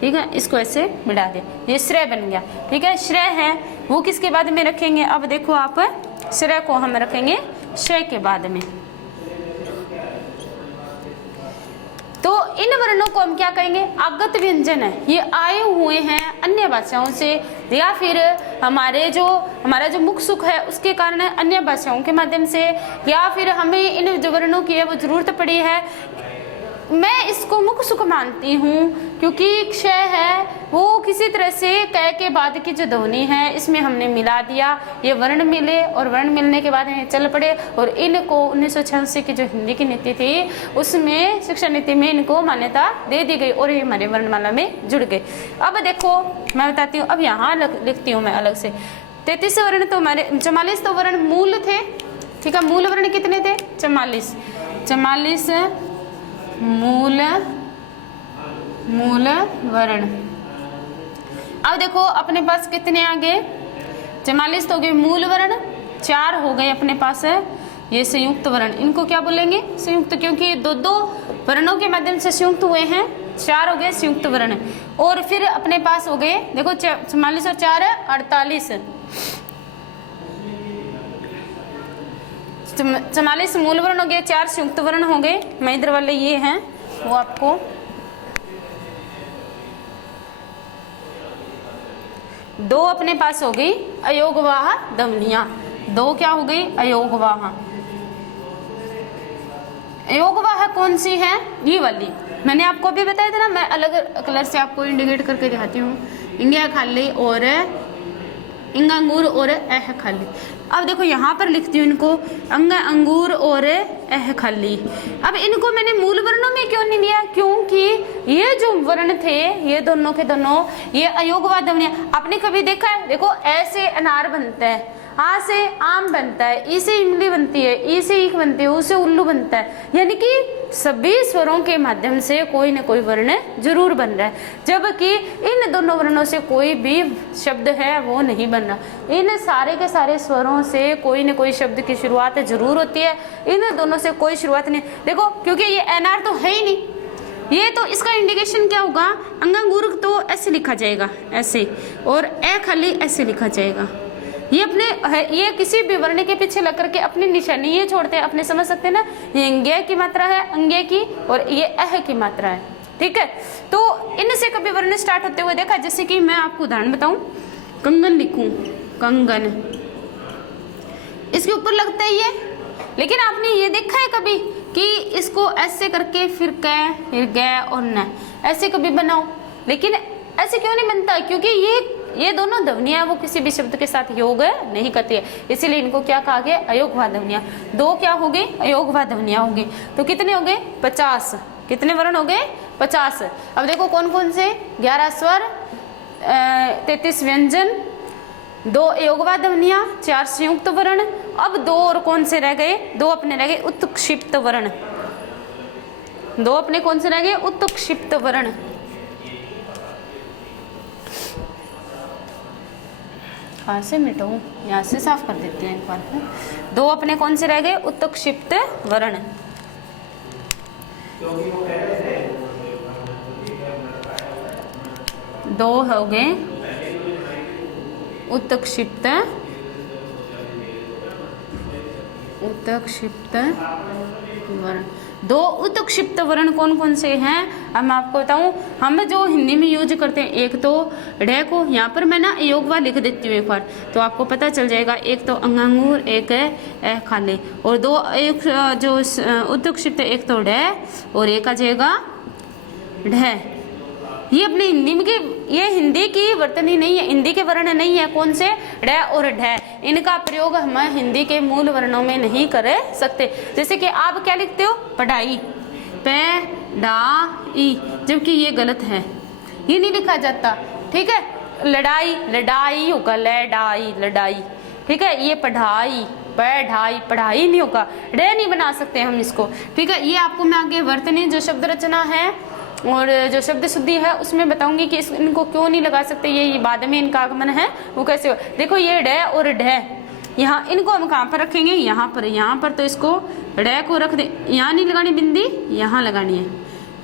ठीक है, इसको ऐसे मिटा दिया, ये श्रेय बन गया। ठीक है, श्रेय है वो किसके बाद में रखेंगे, अब देखो आप श्रेय को हम रखेंगे शय के बाद में। तो इन वर्णों को हम क्या कहेंगे, आगत व्यंजन है, ये आए हुए हैं अन्य भाषाओं से, या फिर हमारा जो मुख सुख है उसके कारण अन्य भाषाओं के माध्यम से, या फिर हमें इन जो वर्णों की है वो जरूरत पड़ी है। मैं इसको मुख सुख मानती हूँ क्योंकि क्षय है वो किसी तरह से क के बाद की जो ध्वनि है इसमें हमने मिला दिया, ये वर्ण मिले और वर्ण मिलने के बाद ये चल पड़े, और इनको 1986 की जो हिंदी की नीति थी उसमें शिक्षा नीति में इनको मान्यता दे दी गई और ये हमारे वर्णमाला में जुड़ गए। अब देखो मैं बताती हूँ, अब यहाँ लिखती हूँ मैं अलग से। 33 वर्ण तो हमारे 44 तो वर्ण मूल थे, ठीक है। मूल वर्ण कितने थे, 44 मूल वर्ण। अब देखो अपने पास कितने आ गए, 44 तो हो गए मूल वर्ण, 4 हो गए अपने पास है ये संयुक्त वर्ण। इनको क्या बोलेंगे, संयुक्त, क्योंकि दो वर्णों के माध्यम से संयुक्त हुए हैं, 4 हो गए संयुक्त वर्ण। और फिर अपने पास हो गए देखो 44 और 4 है 48, 44 मूल वर्ण हो गए, 4 संयुक्त वर्ण हो गए। मैं इधर वाले ये हैं वो आपको दो अपने पास हो गई अयोगवाह ध्वनियां, 2 क्या हो गई अयोगवाह। अयोगवाह कौन सी है, ये वाली मैंने आपको अभी बताया था ना, मैं अलग कलर से आपको इंडिकेट करके दिखाती हूँ, इंगा खाली और इंगा अंगूर और एह खाली। अब देखो यहाँ पर लिखती हूँ इनको अंगा अंगूर और एह खाली। अब इनको मैंने मूल वर्णों में क्यों नहीं लिया, क्योंकि ये जो वर्ण थे ये दोनों के दोनों ये अयोगवाह ध्वनियां। आपने कभी देखा है, देखो ऐसे अनार बनता है, आ से आम बनता है, ई से इमली बनती है, ई से ईख बनती है, ऊ से उल्लू बनता है, यानी कि सभी स्वरों के माध्यम से कोई न कोई वर्ण जरूर बन रहा है, जबकि इन दोनों वर्णों से कोई भी शब्द है वो नहीं बन रहा। इन सारे के सारे स्वरों से कोई न कोई शब्द की शुरुआत जरूर होती है, इन दोनों से कोई शुरुआत नहीं। देखो क्योंकि ये एनआर तो है ही नहीं, ये तो इसका इंडिकेशन क्या होगा, अंगांगुर तो ऐसे लिखा जाएगा ऐसे, और ए खाली ऐसे लिखा जाएगा। ये अपने ये किसी भी वर्ण के पीछे लग करके अपनी निशानी ये छोड़ते हैं, अपने समझ सकते हैं ना, ये अंग्य की मात्रा है अंग्य की और ये अह की मात्रा है, ठीक है। तो इनसे कभी वर्ण स्टार्ट होते हुए देखा, जैसे कि मैं आपको उदाहरण बताऊं, कंगन लिखूं, कंगन, इसके ऊपर लगता है ये, लेकिन आपने ये देखा है कभी कि इसको ऐसे करके फिर कै फिर ग और न ऐसे कभी बनाओ, लेकिन ऐसे क्यों नहीं बनता, क्योंकि ये दोनों ध्वनियां वो किसी भी शब्द के साथ योग नहीं करती है, इसीलिए इनको क्या कहा गया अयोगवाह ध्वनियां। 2 क्या हो गए अयोगवाह ध्वनियां हो गई। तो कितने हो गए 50, कितने वर्ण हो गए 50। अब देखो कौन कौन से, 11 स्वर, 33 व्यंजन, 2 अयोगवाह ध्वनियां, 4 संयुक्त वर्ण। अब 2 और कौन से रह गए, 2 अपने रह गए उत्क्षिप्त वर्ण, 2 अपने कौन से रह गए उत्क्षिप्त वर्ण। कहाँ से मिटाऊं, यहाँ से साफ कर देती हूँ एक बार। 2 अपने कौन से रह गए उत्क्षिप्त वर्ण, दो हो गए उत्क्षिप्त वर्ण। 2 उत्क्षिप्त वर्ण कौन कौन से हैं, अब मैं आपको बताऊं। हम जो हिंदी में यूज करते हैं, एक तो ढ को यहाँ पर मैं ना अयोगवाह लिख देती हूँ एक बार, तो आपको पता चल जाएगा। एक तो अंगांगूर, एक है खाले, और 2 एक जो उत्क्षिप्त, एक तो ढ और एक आ जाएगा ढ। ये अपने हिंदी में ये हिंदी की वर्तनी नहीं है, हिंदी के वर्ण नहीं है, कौन से ढ और ढ। इनका प्रयोग हम हिंदी के मूल वर्णों में नहीं कर सकते। जैसे कि आप क्या लिखते हो पढ़ाई, पैडाई, जबकि ये गलत है, ये नहीं लिखा जाता, ठीक है। लड़ाई, लड़ाई होगा, लड़ाई लड़ाई, ठीक है। ये पढ़ाई, पढ़ाई पढ़ाई नहीं होगा, ढ नहीं बना सकते हम इसको, ठीक है। ये आपको मैं आगे वर्तनी जो शब्द रचना है और जो शब्द शुद्धि है उसमें बताऊंगी कि इनको क्यों नहीं लगा सकते, ये बाद में इनका आगमन है वो कैसे हो। देखो ये ड और ढ, यहाँ इनको हम कहाँ पर रखेंगे, यहाँ पर तो इसको ड को रख दे, यहाँ नहीं लगानी बिंदी, यहाँ लगानी है,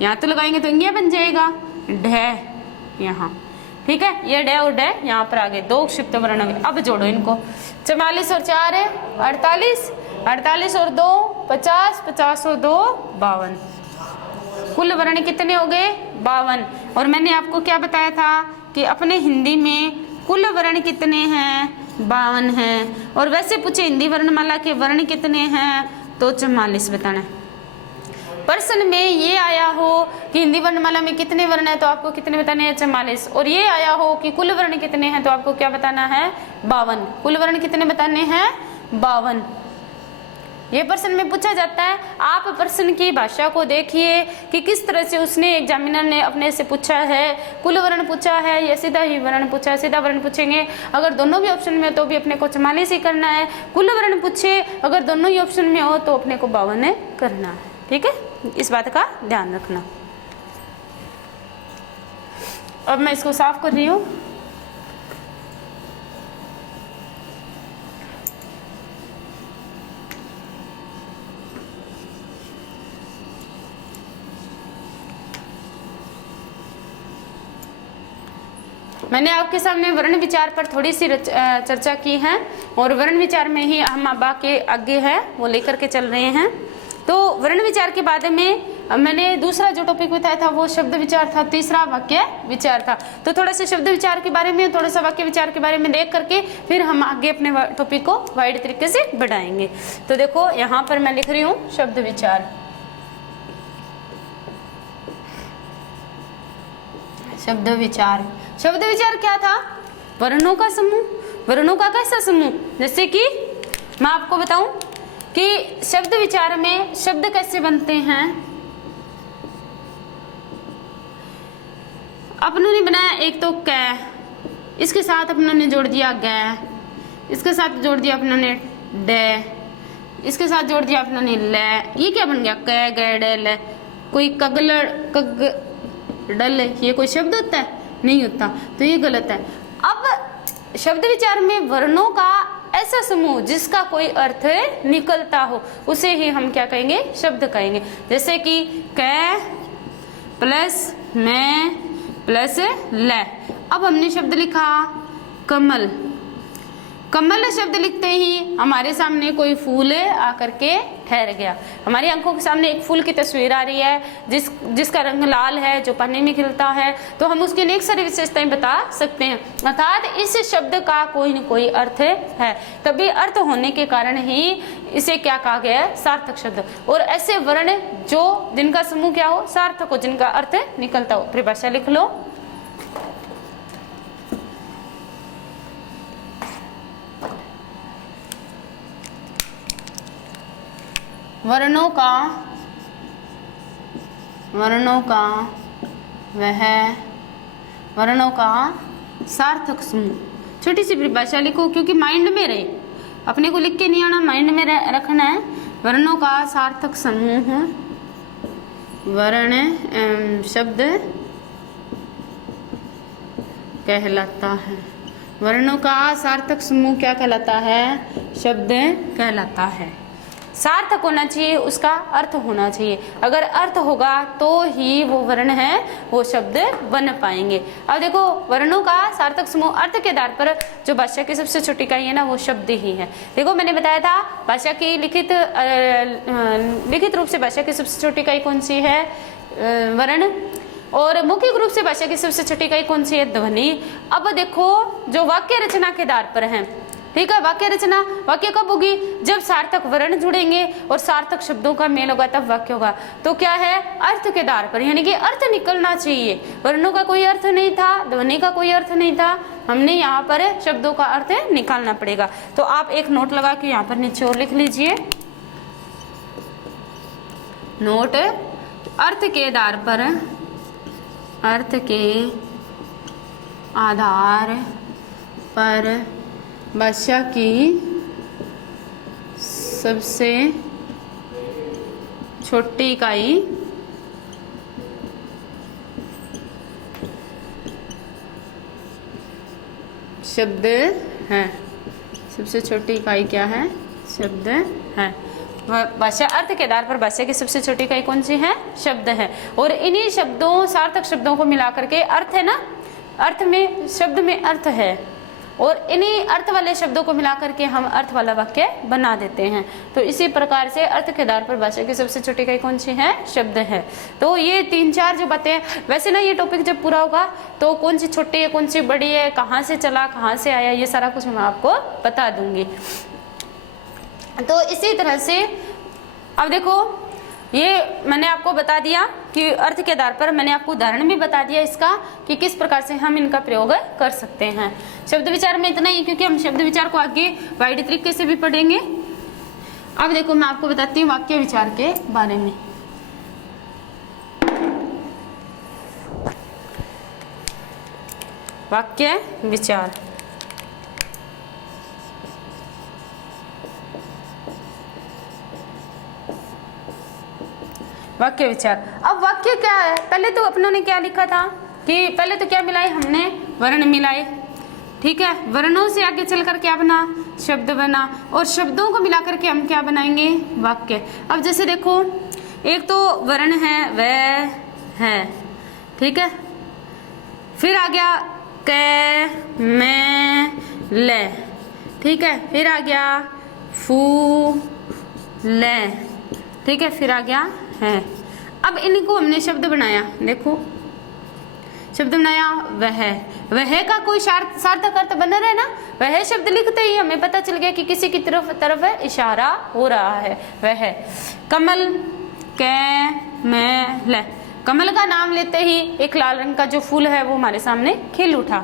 यहाँ तो लगाएंगे तो ये बन जाएगा ढ यहाँ, ठीक है। ये ड और ढ यहाँ पर आ गए, 2 क्षिप्त वर्ण आ गए। अब जोड़ो इनको, 44 और 4 है 48, 48 और 2 50, 50 और 2 52, कुल वर्ण कितने हो गए? 52। और मैंने आपको क्या बताया था कि अपने हिंदी में कुल वर्ण कितने हैं? 52 हैं। और वैसे पूछे हिंदी वर्णमाला के वर्ण कितने हैं तो 44 बताना है। प्रश्न में ये आया हो कि हिंदी वर्णमाला में कितने वर्ण है तो आपको कितने बताने हैं? 44। और ये आया हो कि कुल वर्ण कितने हैं तो आपको क्या बताना है? 52। कुल वर्ण कितने बताने हैं? 52। ये प्रश्न में पूछा जाता है। आप प्रश्न की भाषा को देखिए कि किस तरह से उसने एग्जामिनर ने अपने से पूछा है, कुल वर्ण पूछा है या सीधा ही वर्ण पूछा है। सीधा वर्ण पूछेंगे अगर दोनों भी ऑप्शन में हो तो भी अपने को 44 ही करना है। कुल वर्ण पूछे अगर दोनों ही ऑप्शन में हो तो अपने को 52 करना है। ठीक है, इस बात का ध्यान रखना। अब मैं इसको साफ कर रही हूँ। मैंने आपके सामने वर्ण विचार पर थोड़ी सी चर्चा की है और वर्ण विचार में ही हम अब आगे है वो लेकर के चल रहे हैं। तो वर्ण विचार के बाद में मैंने दूसरा जो टॉपिक बताया था वो शब्द विचार था, तीसरा वाक्य विचार था। तो थोड़ा सा शब्द विचार के बारे में, थोड़ा सा वाक्य विचार के बारे में देख करके फिर हम आगे अपने टॉपिक को वाइड तरीके से बढ़ाएंगे। तो देखो यहाँ पर मैं लिख रही हूँ शब्द विचार। शब्द विचार, शब्द विचार क्या था? वर्णों का समूह। वर्णों का कैसा समूह? जैसे कि मैं आपको बताऊं कि शब्द विचार में शब्द कैसे बनते हैं। अपनों ने बनाया एक तो कै, इसके साथ अपनों ने जोड़ दिया गै, इसके साथ जोड़ दिया अपनों ने डे, इसके साथ जोड़ दिया अपनों ने ले। ये क्या बन गया? कै गै डे ले। कोई कगलड़ कग डल, ये कोई शब्द होता है? नहीं होता, तो ये गलत है। अब शब्द विचार में वर्णों का ऐसा समूह जिसका कोई अर्थ निकलता हो उसे ही हम क्या कहेंगे? शब्द कहेंगे। जैसे कि कै प्लस मैं प्लस ले। अब हमने शब्द लिखा कमल। कमल शब्द लिखते ही हमारे सामने कोई फूल आकर के ठहर गया। हमारी आंखों के सामने एक फूल की तस्वीर आ रही है जिसका रंग लाल है, जो पानी में खिलता है। तो हम उसकी अनेक सारी विशेषताएं बता सकते हैं। अर्थात इस शब्द का कोई न कोई अर्थ है, तभी अर्थ होने के कारण ही इसे क्या कहा गया है? सार्थक शब्द। और ऐसे वर्ण जो जिनका समूह क्या हो? सार्थक हो, जिनका अर्थ निकलता हो। परिभाषा लिख लो। वर्णों का सार्थक समूह। छोटी सी परिभाषा लिखो क्योंकि माइंड में रहे, अपने को लिख के नहीं आना, माइंड में रखना है। वर्णों का सार्थक समूह वर्ण शब्द कहलाता है। वर्णों का सार्थक समूह क्या कहलाता है? शब्द कहलाता है। सार्थक होना चाहिए, उसका अर्थ होना चाहिए। अगर अर्थ होगा तो ही वो वर्ण है वो शब्द बन पाएंगे। अब देखो वर्णों का सार्थक समूह अर्थ के आधार पर जो भाषा की सबसे छोटी इकाई है ना वो शब्द ही है। देखो मैंने बताया था भाषा की लिखित रूप से भाषा की सबसे छोटी इकाई कौन सी है? वर्ण। और मौखिक रूप से भाषा की सबसे छोटी इकाई कौन सी है? ध्वनि। अब देखो जो वाक्य रचना के आधार पर है, ठीक है, वाक्य रचना, वाक्य कब होगी? जब सार्थक वर्ण जुड़ेंगे और सार्थक शब्दों का मेल होगा तब वाक्य होगा। तो क्या है? अर्थ के आधार पर, यानी कि अर्थ निकलना चाहिए। वर्णों का कोई अर्थ नहीं था, ध्वनि का कोई अर्थ नहीं था, हमने यहाँ पर शब्दों का अर्थ निकालना पड़ेगा। तो आप एक नोट लगा के यहाँ पर नीचे और लिख लीजिए। नोट, अर्थ के आधार पर, अर्थ के आधार पर भाषा की सबसे छोटी इकाई शब्द है। सबसे छोटी इकाई क्या है? शब्द है। भाषा अर्थ के आधार पर भाषा की सबसे छोटी इकाई कौन सी है? शब्द है। और इन्हीं शब्दों, सार्थक शब्दों को मिलाकर के अर्थ है ना, अर्थ में, शब्द में अर्थ है। और इन्हीं अर्थ वाले शब्दों को मिला करके हम अर्थ वाला वाक्य बना देते हैं। तो इसी प्रकार से अर्थ के आधार पर भाषा की सबसे छोटी इकाई कौन सी है? शब्द है। तो ये 3-4 जो बातें, वैसे ना ये टॉपिक जब पूरा होगा तो कौन सी छोटी है कौन सी बड़ी है, कहाँ से चला कहाँ से आया, ये सारा कुछ मैं आपको बता दूंगी। तो इसी तरह से अब देखो, ये मैंने आपको बता दिया कि अर्थ के आधार पर, मैंने आपको उदाहरण भी बता दिया इसका कि किस प्रकार से हम इनका प्रयोग कर सकते हैं। शब्द विचार में इतना ही, क्योंकि हम शब्द विचार को आगे वाइड तरीके से भी पढ़ेंगे। अब देखो मैं आपको बताती हूँ वाक्य विचार के बारे में। वाक्य विचार, वाक्य विचार। अब वाक्य क्या है? पहले तो अपनों ने क्या लिखा था कि पहले तो क्या मिलाए हमने? वर्ण मिलाए, ठीक है। वर्णों से आगे चलकर क्या बना? शब्द बना, और शब्दों को मिलाकर के हम क्या बनाएंगे? वाक्य। अब जैसे देखो, एक तो वर्ण है वह है, ठीक है, फिर आ गया क मैं ले, ठीक है, फिर आ गया फू ले, ठीक है, फिर आ गया है। अब इनको हमने शब्द बनाया, देखो शब्द बनाया वह का कोई सार्थक अर्थ बन रहा है ना। वह शब्द लिखते ही हमें पता चल गया कि किसी की तरफ इशारा हो रहा है। वह कमल कै मैं ले, कमल का नाम लेते ही एक लाल रंग का जो फूल है वो हमारे सामने खिल उठा।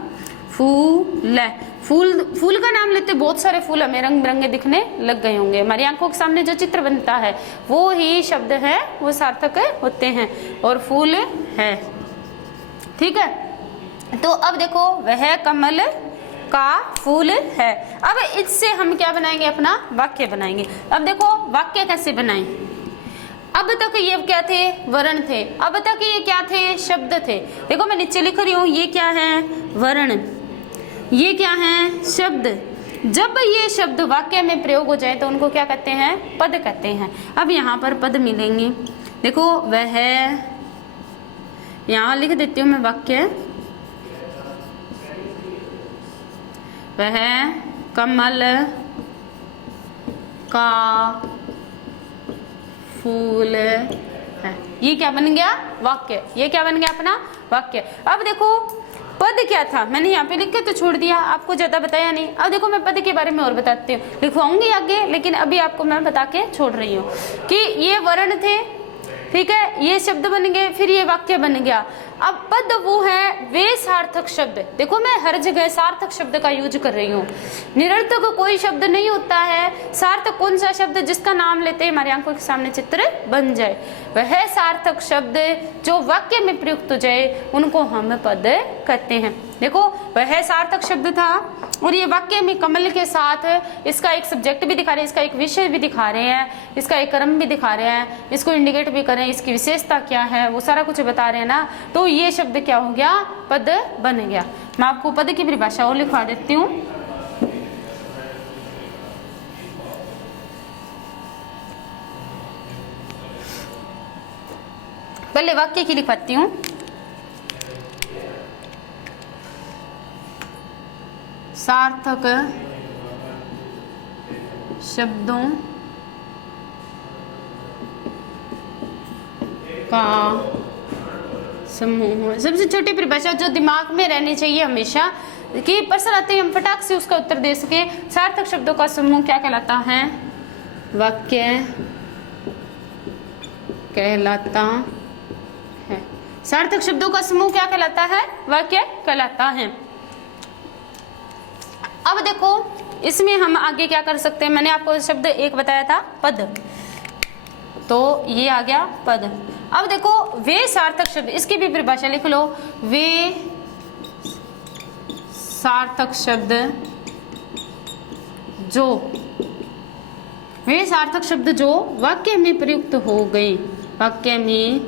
फूल, फूल का नाम लेते बहुत सारे फूल हमें रंग बिरंगे दिखने लग गए होंगे। हमारी आंखों के सामने जो चित्र बनता है वो ही शब्द है, वो सार्थक होते हैं। और फूल है, ठीक है। तो अब देखो वह कमल का फूल है। अब इससे हम क्या बनाएंगे? अपना वाक्य बनाएंगे। अब देखो वाक्य कैसे बनाएं? अब तक ये क्या थे? वर्ण थे। अब तक ये क्या थे? शब्द थे। देखो मैं नीचे लिख रही हूँ, ये क्या है? वर्ण, ये क्या है? शब्द। जब ये शब्द वाक्य में प्रयोग हो जाए तो उनको क्या कहते हैं? पद कहते हैं। अब यहाँ पर पद मिलेंगे, देखो वह, यहाँ लिख देती हूँ मैं वाक्य, वह कमल का फूल है। ये क्या बन गया? वाक्य। ये क्या बन गया? अपना वाक्य। अब देखो पद क्या था, मैंने यहाँ पे लिख के तो छोड़ दिया, आपको ज्यादा बताया नहीं। अब देखो मैं पद के बारे में और बताती हूँ, लिखवाऊंगी आगे, लेकिन अभी आपको मैं बता के छोड़ रही हूँ कि ये वर्ण थे, ठीक है, ये शब्द बन गए, फिर ये वाक्य बन गया। अब पद वो है वे सार्थक शब्द। देखो मैं हर जगह सार्थक शब्द का यूज कर रही हूँ। निरर्थक कोई शब्द नहीं होता है। सार्थक कौन सा शब्द? जिसका नाम लेते हमारी आंखों के सामने चित्र बन जाए। वह सार्थक शब्द जो वाक्य में प्रयुक्त हो जाए उनको हम पद कहते हैं। देखो वह सार्थक शब्द था, और ये वाक्य में कमल के साथ इसका एक सब्जेक्ट भी दिखा रहे हैं, इसका एक विषय भी दिखा रहे हैं, इसका एक क्रम भी दिखा रहे हैं, इसको इंडिकेट भी कर रहे हैं, इसकी विशेषता क्या है वो सारा कुछ बता रहे हैं ना। तो ये शब्द क्या हो गया? पद बन गया। मैं आपको पद की परिभाषा और लिखवा देती हूँ। पहले वाक्य की लिखवाती हूँ। सार्थक शब्दों का समूह। सबसे छोटी परिभाषा जो दिमाग में रहनी चाहिए हमेशा, कि प्रश्न आते ही हम फटाक से उसका उत्तर दे सके। सार्थक शब्दों का समूह क्या कहलाता है? वाक्य कहलाता है। सार्थक शब्दों का समूह क्या कहलाता है? वाक्य कहलाता है। अब देखो इसमें हम आगे क्या कर सकते हैं? मैंने आपको शब्द एक बताया था, पद, तो ये आ गया पद। अब देखो वे सार्थक शब्द, इसकी भी परिभाषा लिख लो। वे सार्थक शब्द जो, वे सार्थक शब्द जो वाक्य में प्रयुक्त हो गए, वाक्य में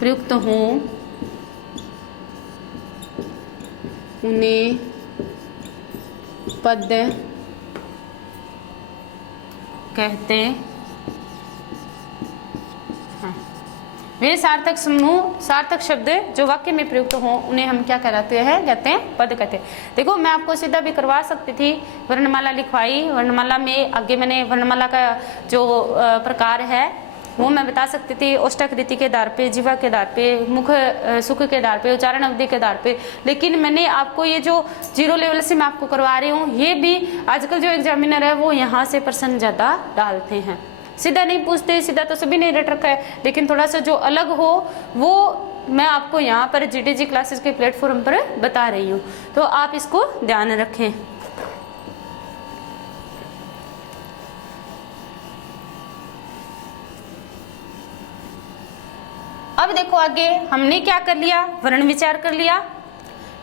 प्रयुक्त हो, उन्हें पद कहते हैं। वे सार्थक समूह, सार्थक शब्द जो वाक्य में प्रयुक्त हों उन्हें हम क्या कहलाते हैं, कहते हैं पद कहते हैं। देखो मैं आपको सीधा भी करवा सकती थी, वर्णमाला लिखवाई, वर्णमाला में आगे मैंने वर्णमाला का जो प्रकार है वो मैं बता सकती थी, ओष्ठाकृति के आधार पे, जीवा के आधार पे, मुख सुख के आधार पे, उच्चारण अवधि के आधार पे। लेकिन मैंने आपको ये जो 0 लेवल से मैं आपको करवा रही हूँ, ये भी आजकल जो एग्जामिनर है वो यहाँ से प्रश्न ज़्यादा डालते हैं, सीधा नहीं पूछते, सीधा तो सभी ने रट रखा है, लेकिन थोड़ा सा जो अलग हो वो मैं आपको यहाँ पर GTG क्लासेस के प्लेटफॉर्म पर बता रही हूँ, तो आप इसको ध्यान रखें। अब देखो आगे हमने क्या कर लिया, वर्ण विचार कर लिया,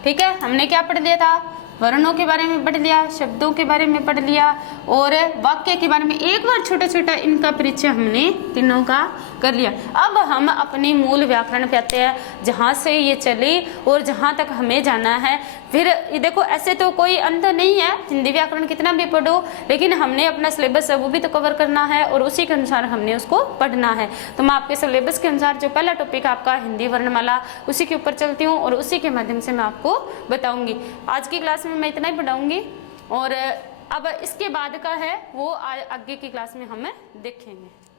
ठीक है। हमने क्या पढ़ लिया था, वर्णों के बारे में पढ़ लिया, शब्दों के बारे में पढ़ लिया और वाक्य के बारे में एक बार छोटा छोटा इनका परिचय हमने तीनों का कर लिया। अब हम अपनी मूल व्याकरण पे आते हैं, जहाँ से ये चली और जहाँ तक हमें जाना है। फिर ये देखो ऐसे तो कोई अंत नहीं है, हिंदी व्याकरण कितना भी पढ़ो, लेकिन हमने अपना सिलेबस है वो भी तो कवर करना है और उसी के अनुसार हमने उसको पढ़ना है। तो मैं आपके सिलेबस के अनुसार जो पहला टॉपिक आपका हिंदी वर्णमाला, उसी के ऊपर चलती हूँ और उसी के माध्यम से मैं आपको बताऊंगी। आज की क्लास में मैं इतना ही पढ़ाऊंगी और अब इसके बाद का है वो आगे की क्लास में हम देखेंगे।